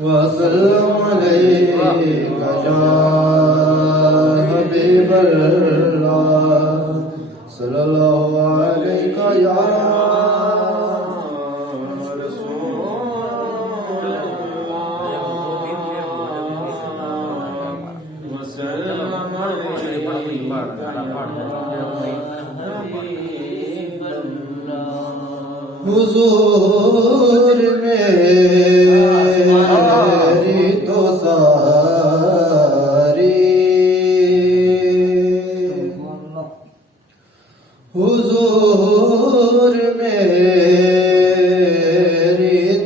वसल्लम अलैका या हबीबल्लाह सल्लल्लाहु अलैका या हुजूर मेरी तो सारी हुजूर मेरी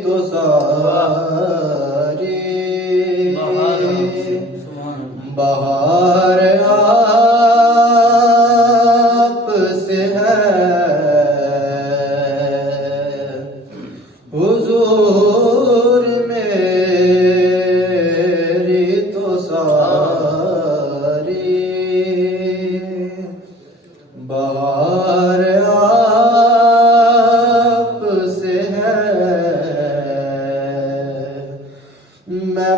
तो सारी बहार आप से है हुजूर मेरी तो सारी बहार आप से है मैं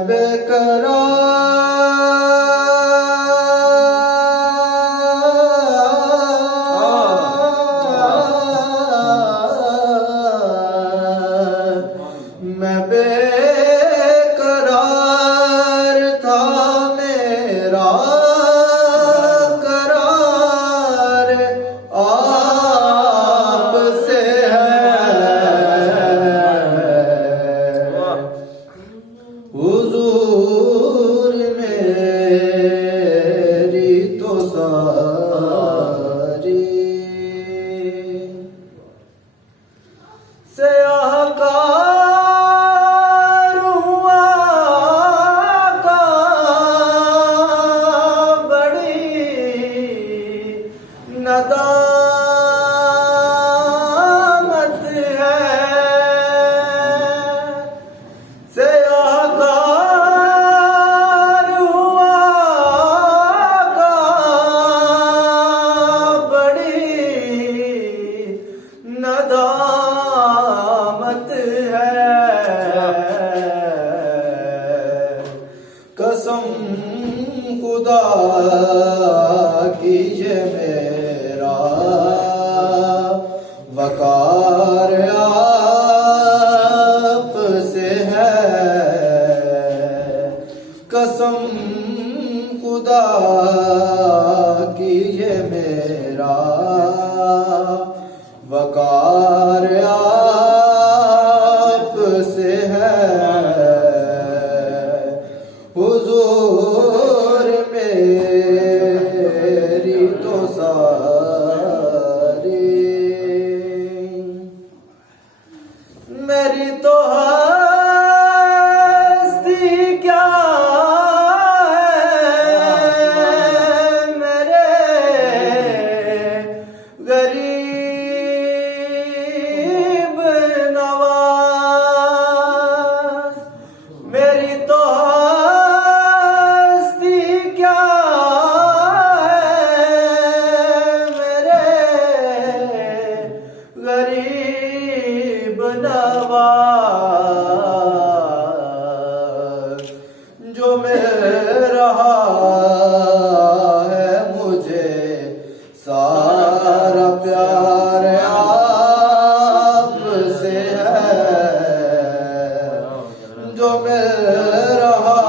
मैं बेकरार था मेरा करार आप से है हुजूर मेरी तो सारी से नदामत है से आकार हुआ का बड़ी नदामत है कसम खुदा कीजिए मेरा वकार आप से है कसम खुदा कीजिए मेरा वकार आप से है हुजूर मेरी तो सारी मेरी तो हस्ती क्या है मेरे गरीब नवाज मेरी तो हस्ती क्या गरीब नवाज जो मिल रहा है मुझे सारा प्यार आप से है जो मिल रहा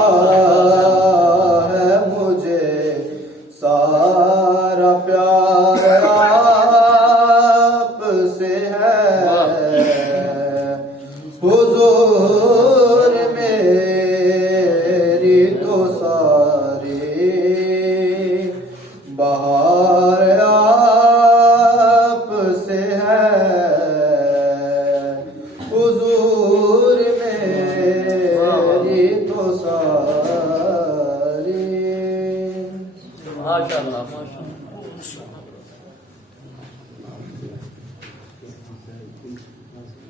है मुझे सारा प्यार हुजूर मेरी तो सारी बहार आप से है हुजूर मेरी तो सारी माशाअल्लाह।